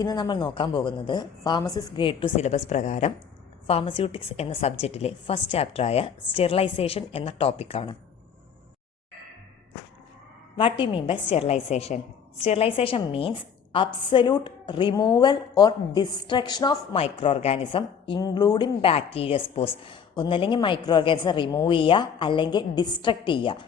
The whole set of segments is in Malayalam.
ഇന്ന് നമ്മൾ നോക്കാൻ പോകുന്നത് ഫാർമസിസ്റ്റ് ഗ്രേഡ് 2 സിലബസ് പ്രകാരം ഫാർമസ്യൂട്ടിക്സ് എന്ന സബ്ജക്റ്റിലെ ഫസ്റ്റ് ചാപ്റ്ററായ സ്റ്റെറിലൈസേഷൻ എന്ന ടോപ്പിക്കാണ്. What you mean by sterilization? Sterilization means absolute removal or destruction of micro organism including bacteria spores. ഒന്നല്ലെങ്കിൽ മൈക്രോ ഓർഗാനിസം റിമൂവ് ചെയ്യുക അല്ലെങ്കിൽ ഡിസ്ട്രക്ട് ചെയ്യുക.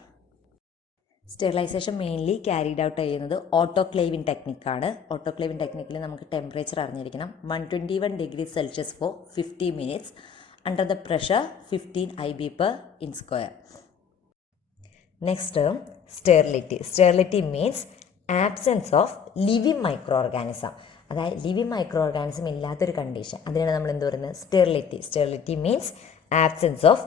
സ്റ്റെറിലൈസേഷൻ മെയിൻലി ക്യാരിഡ് ഔട്ട് ചെയ്യുന്നത് ഓട്ടോക്ലേവിംഗ് ടെക്നിക്കാണ്. ഓട്ടോക്ലേവിംഗ് ടെക്നിക്കിൽ നമുക്ക് ടെമ്പറേച്ചർ അറിഞ്ഞിരിക്കണം. 121 degree Celsius for 50 minutes under the pressure 15 IB/in². Next term sterility. Sterility means absence of living micro organism. അതായത് ലിവിങ് മൈക്രോ ഓർഗാനിസം ഇല്ലാത്തൊരു കണ്ടീഷൻ, അതിനാണ് നമ്മൾ എന്ത് പറയുന്നത്? Sterility. Sterility means absence of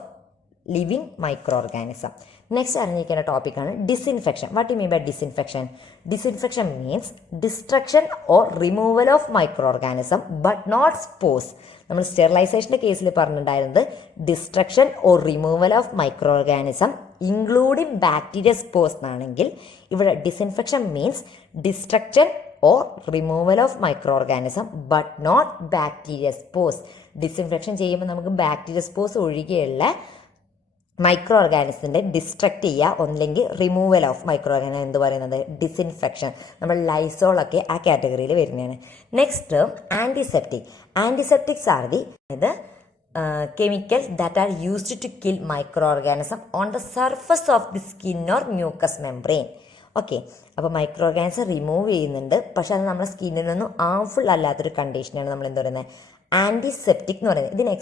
living micro organism. Next അറിഞ്ഞിരിക്കുന്ന ടോപ്പിക്കാണ് disinfection. What you mean by disinfection? Disinfection means destruction or removal of micro organism but not spores. നമ്മൾ സ്റ്റെറിലൈസേഷൻ്റെ കേസിൽ പറഞ്ഞിട്ടുണ്ടായിരുന്നത് destruction or removal of micro organism including bacteria spores എന്നാണെങ്കിൽ ഇവിടെ disinfection means destruction or removal of micro organism but not bacteria spores. Disinfection ചെയ്യുമ്പോൾ നമുക്ക് ബാക്ടീരിയ സ്പോർസ് ഒഴികെയുള്ള മൈക്രോ ഓർഗാനിസത്തിൻ്റെ ഡിസ്ട്രക്ട് ചെയ്യുക, ഒന്നില്ലെങ്കിൽ റിമൂവൽ ഓഫ് മൈക്രോ ഓർഗാനിസം എന്ത് പറയുന്നത്? ഡിസിൻഫെക്ഷൻ. നമ്മൾ ലൈസോളൊക്കെ ആ കാറ്റഗറിയിൽ വരുന്നതാണ്. Next term antiseptic. Antiseptics are the chemicals that are used to kill microorganism on the surface of the skin or mucous membrane. Okay, അപ്പോൾ മൈക്രോ ഓർഗാനിസം റിമൂവ് ചെയ്യുന്നുണ്ട്, പക്ഷേ അത് നമ്മുടെ സ്കിന്നിനൊന്നും ഹാർംഫുൾ അല്ലാത്തൊരു കണ്ടീഷനാണ് നമ്മൾ എന്ത് പറയുന്നത്? ആൻറ്റിസെപ്റ്റിക് എന്ന് പറയുന്നത്. ഇതിന്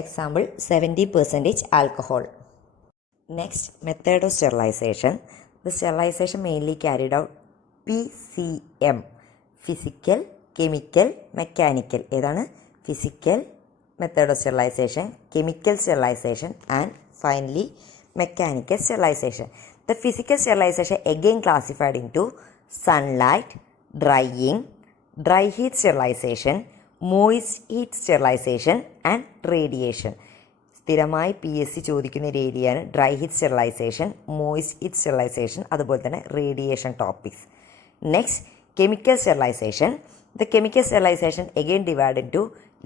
example 70% alcohol. Next method of sterilization. The sterilization mainly carried out PCM, physical, chemical, mechanical. ഏതാണ്? Physical method of sterilization, chemical sterilization and finally mechanical sterilization. The physical sterilization again classified into sunlight, drying, dry heat sterilization, moist heat sterilization and radiation. സ്ഥിരമായി PSC ചോദിക്കുന്ന ഒരു ഏരിയയാണ് dry heat sterilization, moist heat sterilization, അതുപോലെ തന്നെ radiation topics. Next chemical sterilization. The chemical sterilization again divided into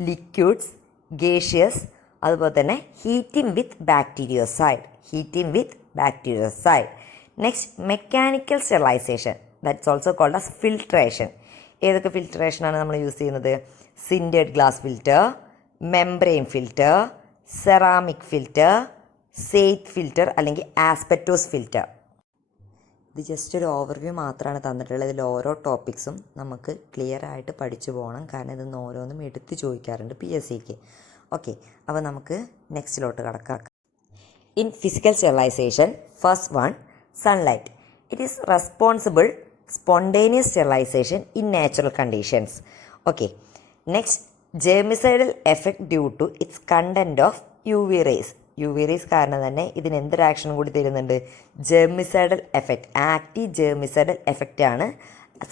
liquids, gaseous, അതുപോലെ തന്നെ heating with bactericide. Next mechanical sterilization, that's also called as filtration. ഏതൊക്കെ ഫിൽട്രേഷനാണ് നമ്മൾ യൂസ് ചെയ്യുന്നത്? Sintered glass filter, membrane filter, ceramic filter, Seitz filter അല്ലെങ്കിൽ ആസ്പെറ്റോസ് ഫിൽറ്റർ. ഇത് ജസ്റ്റ് ഒരു ഓവർവ്യൂ മാത്രമാണ് തന്നിട്ടുള്ളത്. ഇതിൽ ഓരോ ടോപ്പിക്സും നമുക്ക് ക്ലിയർ ആയിട്ട് പഠിച്ചു പോകണം, കാരണം ഇതൊന്ന് ഓരോന്നും എടുത്ത് ചോദിക്കാറുണ്ട് PSCക്ക്. ഓക്കെ, അപ്പോൾ നമുക്ക് നെക്സ്റ്റിലോട്ട് കടക്കാം. In physical sterilization, first one sunlight. It is responsible spontaneous sterilization in natural conditions. Okay, next germicidal effect due to its content of UV rays. UV rays കാരണം തന്നെ ഇതിന് എന്തൊരു ആക്ഷൻ കൂടി തരുന്നുണ്ട്? Germicidal effect, active germicidal effect ആണ്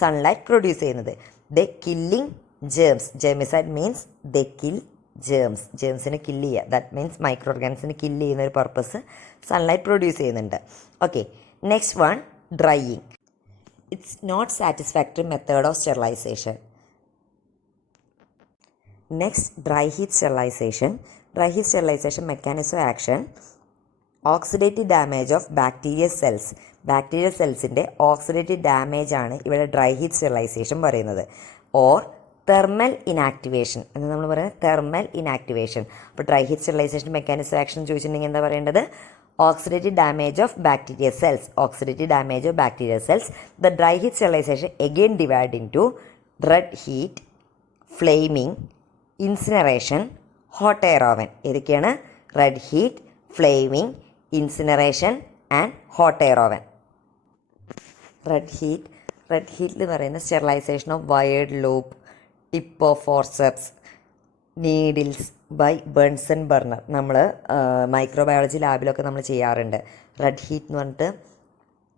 സൺലൈറ്റ് പ്രൊഡ്യൂസ് ചെയ്യുന്നത്. The killing germs. Germicide means the kill germs. ജേംസിനെ കില്ല് ചെയ്യുക, ദാറ്റ് മീൻസ് മൈക്രോ ഓർഗാനിസിനെ കില്ല് ചെയ്യുന്ന ഒരു പർപ്പസ് സൺലൈറ്റ് പ്രൊഡ്യൂസ് ചെയ്യുന്നുണ്ട്. Okay, next one drying. It's not satisfactory method of sterilization. Next dry heat sterilization. Dry heat sterilization mechanism action, oxidative damage of bacterial cells. Bacterial സെൽസിൻ്റെ ഓക്സിഡേറ്റീവ് ഡാമേജ് ആണ് ഇവിടെ ഡ്രൈ ഹീറ്റ് സ്റ്റെറിലൈസേഷൻ പറയുന്നത്. ഓർ തെർമൽ ഇനാക്ടിവേഷൻ എന്ന് നമ്മൾ പറയുന്നത് തെർമൽ ഇനാക്ടിവേഷൻ. അപ്പോൾ dry heat sterilization mechanism action ചോദിച്ചിട്ടുണ്ടെങ്കിൽ എന്താ പറയേണ്ടത്? Oxidative damage of bacterial cells. Oxidative damage of bacterial cells. The dry heat sterilization again divide into red heat, flaming, incineration, hot air oven. ഏതൊക്കെയാണ്? Red heat, flaming, incineration and hot air oven. Red ഹീറ്റിൽ പറയുന്ന sterilization of wired loop, tip of forceps, needles by Bunsen burner. നമ്മൾ മൈക്രോബയോളജി ലാബിലൊക്കെ നമ്മൾ ചെയ്യാറുണ്ട്. റെഡ് ഹീറ്റ് എന്ന് പറഞ്ഞിട്ട്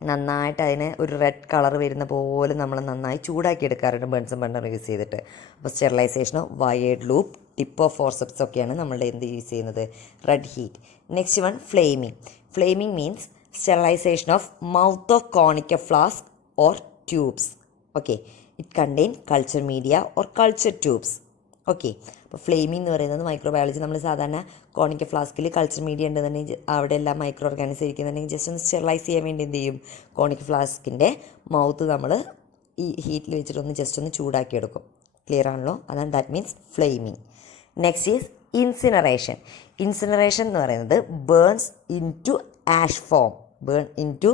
നന്നായിട്ട് അതിന് ഒരു റെഡ് കളർ വരുന്ന പോലെ നമ്മൾ നന്നായി ചൂടാക്കി എടുക്കാറുണ്ട് ബേൺസൺ ബർണർ യൂസ് ചെയ്തിട്ട്. അപ്പോൾ sterilisation of wired loop, tip of forceps ഒക്കെയാണ് നമ്മളുടെ എന്ത് യൂസ് ചെയ്യുന്നത്? Red heat. Next one flaming. Flaming means sterilisation of mouth of conical flask or tubes. Okay, it contain culture media or culture tubes. Okay, അപ്പോൾ ഫ്ലെയിമിംഗ് എന്ന് പറയുന്നത് മൈക്രോബയോളജി നമ്മൾ സാധാരണ കോണിക്ക ഫ്ലാസ്കിൽ കൾച്ചർ മീഡിയ ഉണ്ടെന്നുണ്ടെങ്കിൽ അവിടെ എല്ലാം മൈക്രോ ഓർഗാനിസം ഇരിക്കുന്നുണ്ടെങ്കിൽ ജസ്റ്റ് ഒന്ന് സ്റ്റെറിലൈസ് ചെയ്യാൻ വേണ്ടി എന്ത് ചെയ്യും, കോണിക്ക ഫ്ലാസ്കിൻ്റെ മൗത്ത് നമ്മൾ ഈ ഹീറ്റിൽ വെച്ചിട്ടൊന്ന് ജസ്റ്റ് ഒന്ന് ചൂടാക്കി എടുക്കും. ക്ലിയർ ആണല്ലോ? അതാണ് that means flaming. Next is incineration. Incineration എന്ന് പറയുന്നത് burns in to ash form. Burn in to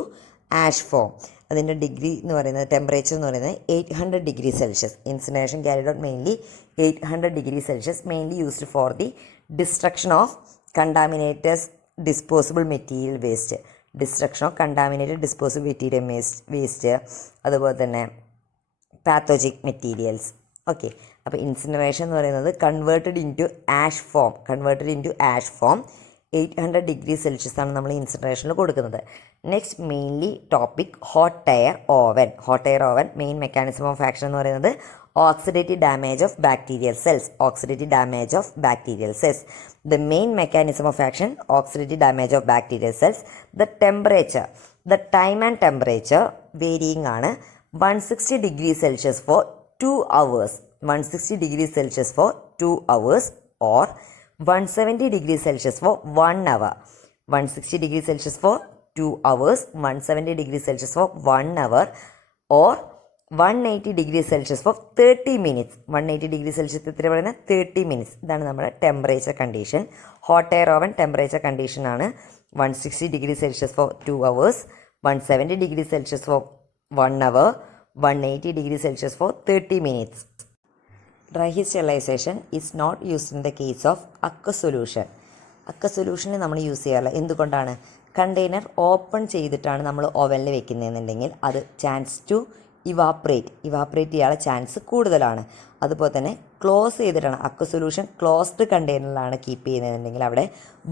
ash form. അതിൻ്റെ ഡിഗ്രി എന്ന് പറയുന്നത്, ടെമ്പറേച്ചർ എന്ന് പറയുന്നത് 800 degree Celsius. Incineration carried out mainly 800 degree Celsius, mainly used for the destruction of contaminated disposable material waste. Destruction of contaminated disposable material waste, അതുപോലെ തന്നെ പാത്തോജിക് മെറ്റീരിയൽസ്. ഓക്കെ, അപ്പോൾ ഇൻസിനറേഷൻ എന്ന് പറയുന്നത് converted in to ash form 800 degree Celsius ആണ് നമ്മൾ ഇൻസിനറേഷനിൽ കൊടുക്കുന്നത്. Next mainly topic hot air oven. Hot air oven main mechanism of action എന്ന് പറയുന്നത് oxidative damage of bacterial cells. The main mechanism of action oxidative damage of bacterial cells. The time and temperature varying ആണ്. 160 degree Celsius for 2 hours. 160 degree Celsius for 2 hours or 170 degree Celsius for 1 hour. 160 degree Celsius for 2 hours, 170 degree Celsius for 1 hour or 180 degree Celsius for 30 minutes. 180 degree Celsius എത്ര പറയുന്നത് 30 minutes. ഇതാണ് നമ്മുടെ temperature condition. Hot air oven temperature condition ആണ് 160 degree Celsius for 2 hours, 170 degree Celsius for 1 hour, 180 degree Celsius for 30 minutes. Dry heat sterilization is not used in the case of aqueous solution. aqueous solution നമ്മൾ യൂസ് ചെയ്യാറില്ല. എന്തുകൊണ്ടാണ്? കണ്ടെയ്നർ ഓപ്പൺ ചെയ്തിട്ടാണ് നമ്മൾ ഓവനിൽ വെക്കുന്നതെന്നുണ്ടെങ്കിൽ അത് ചാൻസ് ടു ഇവാപ്രേറ്റ് ചെയ്യാനുള്ള ചാൻസ് കൂടുതലാണ്. അതുപോലെ തന്നെ ക്ലോസ് ചെയ്തിട്ടാണ്, aqueous solution ക്ലോസ്ഡ് കണ്ടെയ്നറിലാണ് കീപ്പ് ചെയ്യുന്നതെന്നുണ്ടെങ്കിൽ അവിടെ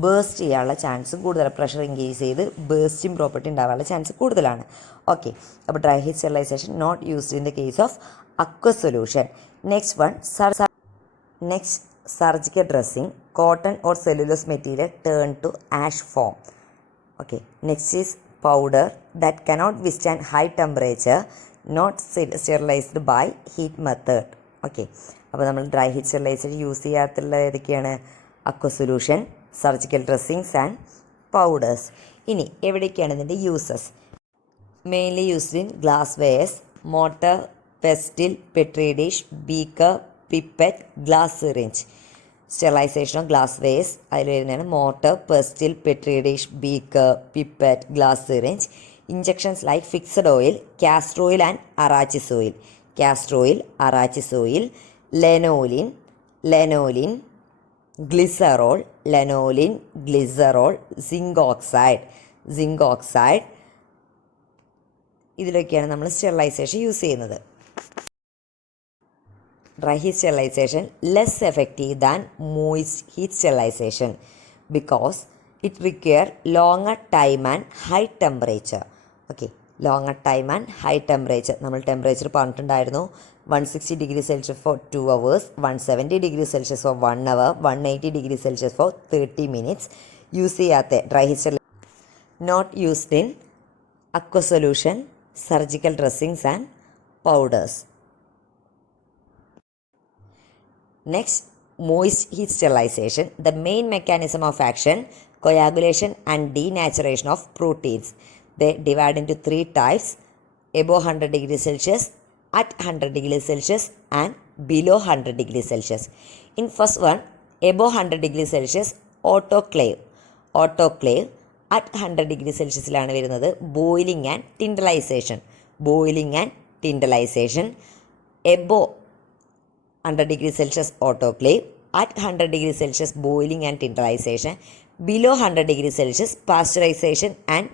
ബേസ്റ്റ് ചെയ്യാനുള്ള ചാൻസ് കൂടുതലാണ്. പ്രഷർ ഇൻക്രീസ് ചെയ്ത് ബേസ്റ്റിംഗ് പ്രോപ്പർട്ടി ഉണ്ടാകാനുള്ള ചാൻസ് കൂടുതലാണ്. ഓക്കെ, അപ്പോൾ dry heat sterilisation not used in the case of aqueous solution. Next, surgical dressing, cotton or cellulose material turned to ash form. Okay, next is powder that cannot withstand high temperature, not sterilized by heat method. Okay, അപ്പോൾ നമ്മൾ ഡ്രൈ ഹീറ്റ് സ്റ്റെറിലൈസർ യൂസ് ചെയ്യാത്തുള്ള ഏതൊക്കെയാണ്? aqueous solution, surgical dressings and powders. ഇനി എവിടേക്കാണ് ഇതിൻ്റെ uses? Mainly used in glass wares, mortar, pestle, petri dish, beaker, pipette, glass syringe. Sterilization of glass wares അതിൽ വരുന്നതാണ് mortar, pestle, petri dish, beaker, pipette, glass syringe. Injections like fixed oil, castor oil and arachis oil, lanolin, glycerol, zinc oxide ഇതിലൊക്കെയാണ് നമ്മൾ സ്റ്റെറിലൈസേഷൻ യൂസ് ചെയ്യുന്നത്. Dry heat sterilization less effective than moist heat sterilization because it require longer time and high temperature. Okay, longer time and high temperature. നമ്മൾ ടെമ്പറേച്ചർ പറഞ്ഞിട്ടുണ്ടായിരുന്നു 160 degree Celsius for 2 hours, 170 degree Celsius for 1 hour, 180 degree Celsius for 30 minutes. Use ചെയ്യാത്ത dry heat sterilisation not used in aqueous solution, surgical dressings and powders. Next, moist heat sterilization. The main mechanism of action, coagulation and denaturation of proteins. They divide into 3 types: above 100 degrees Celsius, at 100 degrees Celsius and below 100 degrees Celsius. In first one, above 100 degrees Celsius, autoclave at 100 degrees Celsiusലാണ് വരുന്നത്. Boiling and tyndallization. Above 100 degree Celsius autoclave, at 100 degree Celsius boiling and tinderization, below 100 degree Celsius pasteurization and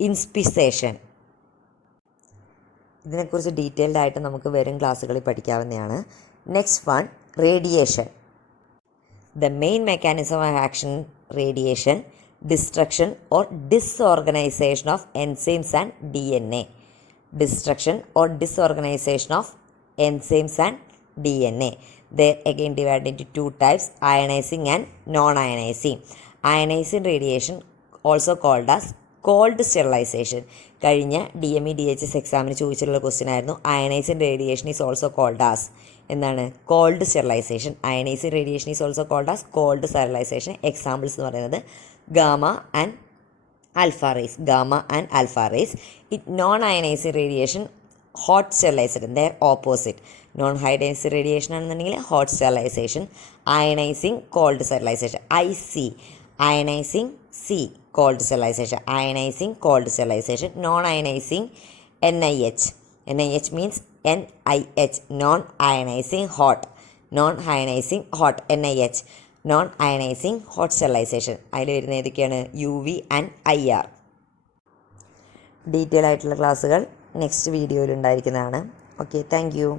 inspissation. ഇതിനെക്കുറിച്ച് ഡീറ്റെയിൽഡ് ആയിട്ട് നമുക്ക് വരും ക്ലാസ്സുകളിൽ പഠിക്കാവുന്നതാണ്. Next one, radiation. The main mechanism of action radiation, destruction or disorganization of enzymes and DNA. Destruction or disorganization of enzymes and DNA. They again divided into 2 types: ionizing and non-ionizing. Ionizing radiation, also called as cold sterilization. കഴിഞ്ഞ DME DHS എക്സാമിന് ചോദിച്ചിട്ടുള്ള ക്വസ്റ്റ്യൻ ആയിരുന്നു. Ionizing radiation is also called as എന്താണ്? Cold sterilization. Ionizing radiation is also called as cold sterilization. Examples എന്ന് പറയുന്നത് gamma and alpha rays. Gamma and alpha rays. It non-ionizing radiation, hot sterilization, they're opposite. Non-ionizing radiation ആണെന്നുണ്ടെങ്കിൽ hot sterilization, ionizing cold sterilization. IC, ionizing C, cold sterilization, ionizing cold sterilization. Non-ionizing NIH. NIH means NIH, non-ionizing hot. Non-ionizing hot, NIH. Non ionising hot sterilisation. അതിൽ വരുന്ന ഏതൊക്കെയാണ്? UV and IR. ഡീറ്റെയിൽ ആയിട്ടുള്ള ക്ലാസ്സുകൾ നെക്സ്റ്റ് വീഡിയോയിൽ ഉണ്ടായിരിക്കുന്നതാണ്. Okay, thank you.